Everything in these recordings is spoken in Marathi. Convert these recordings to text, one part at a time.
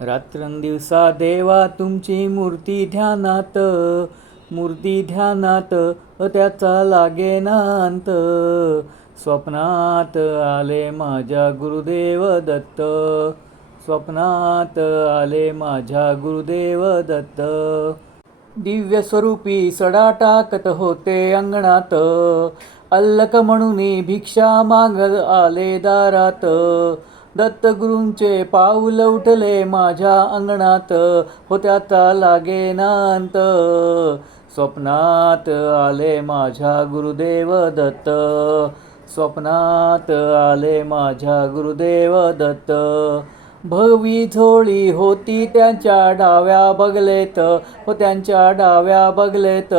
रात्रंदिवसा देवा तुमची मूर्ती ध्यानात त्याचा लागेना अंत. स्वप्नात आले माझ्या गुरुदेव दत्त, स्वप्नात आले माझ्या गुरुदेव दत्त. दिव्य स्वरूपी सडा टाकत होते अंगणात, अल्लक म्हणून भिक्षा मागत आले दारात. दत्तगुरूंचे पाऊल उठले माझ्या अंगणात, त्याचा लागेना अंत. स्वप्नात आले माझ्या गुरुदेव दत्त, स्वप्नात आले माझ्या गुरुदेव दत्त. भगवी झोळी होती त्यांच्या डाव्या बगलेत, त्यांच्या डाव्या बगलेत.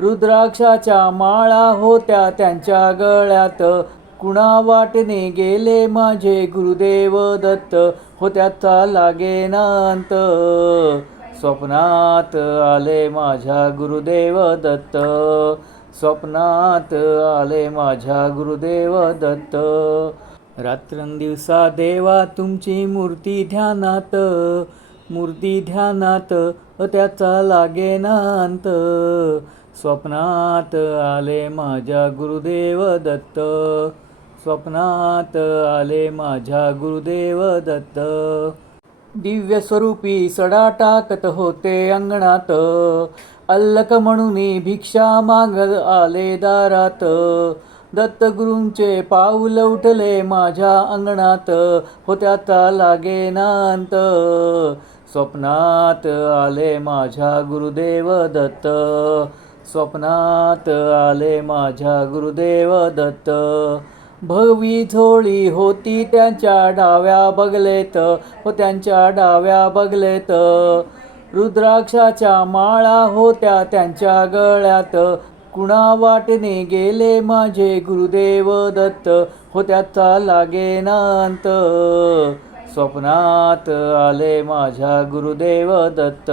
रुद्राक्षाच्या माळा होत्या त्यांच्या गळ्यात, कुणा वाटेने गेले माझे गुरुदेव दत्त, त्याचा लागेना अंत. स्वप्नात आले माझ्या गुरुदेव दत्त, स्वप्नात आले माझ्या गुरुदेव दत्त. रात्रंदिवसा देवा तुमची मूर्ती ध्यानात त्याचा लागेना अंत. स्वप्नात आले माझ्या गुरुदेव दत्त, स्वप्नात आले माझ्या गुरुदेव दत्त. दिव्य स्वरूपी सडा टाकत होते अंगणात, अल्लक म्हणून भिक्षा मागत आले दारात. दत्तगुरूंचे पाऊल उठले माझ्या अंगणात, त्याचा लागेना अंत. स्वप्नात आले माझ्या गुरुदेव दत्त, स्वप्नात आले माझ्या गुरुदेव दत्त. भगवी झोळी होती त्यांच्या डाव्या बगलेत, त्यांच्या डाव्या बगलेत. रुद्राक्षाच्या माळा होत्या त्यांच्या गळ्यात, कुणा वाटेने गेले माझे गुरुदेव दत्त, त्याचा लागेना अंत. स्वप्नात आले माझ्या गुरुदेव दत्त,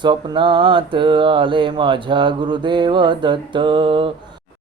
स्वप्नात आले माझ्या गुरुदेव दत्त.